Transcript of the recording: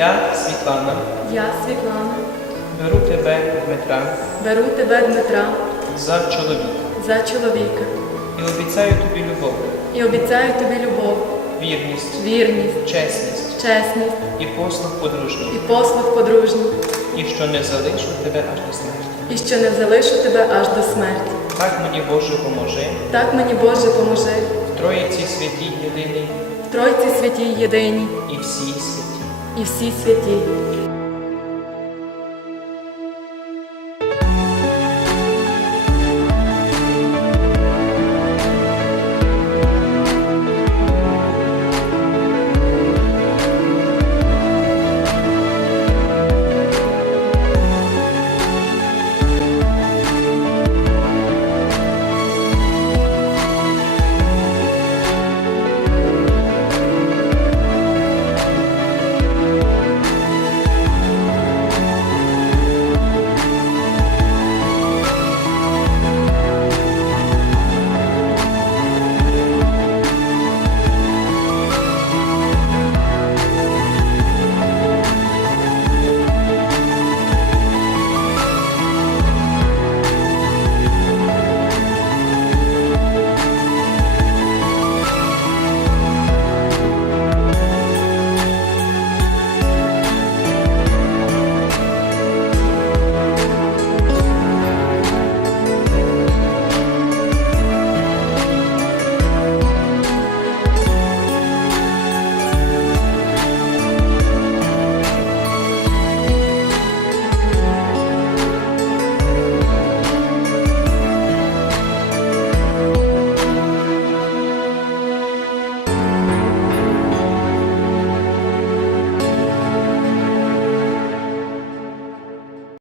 Я, Світлана, Я, Світлана, беру тебе, Дмитра, беру тебе, Дмитра, за чоловіка. За чоловіка. І обіцяю тобі любов, і обіцяю тобі любов, вірність, вірність, чесність. Чесність. І послуг подружній, і послуг подружній, і що не залишу тебе аж до смерті. і що не залишу тебе аж до смерті. Так мені Боже поможи, Так мені Боже поможи, в Троїці святій єдиній. В Тройці святій єдиній. І всій святі. і всі святі.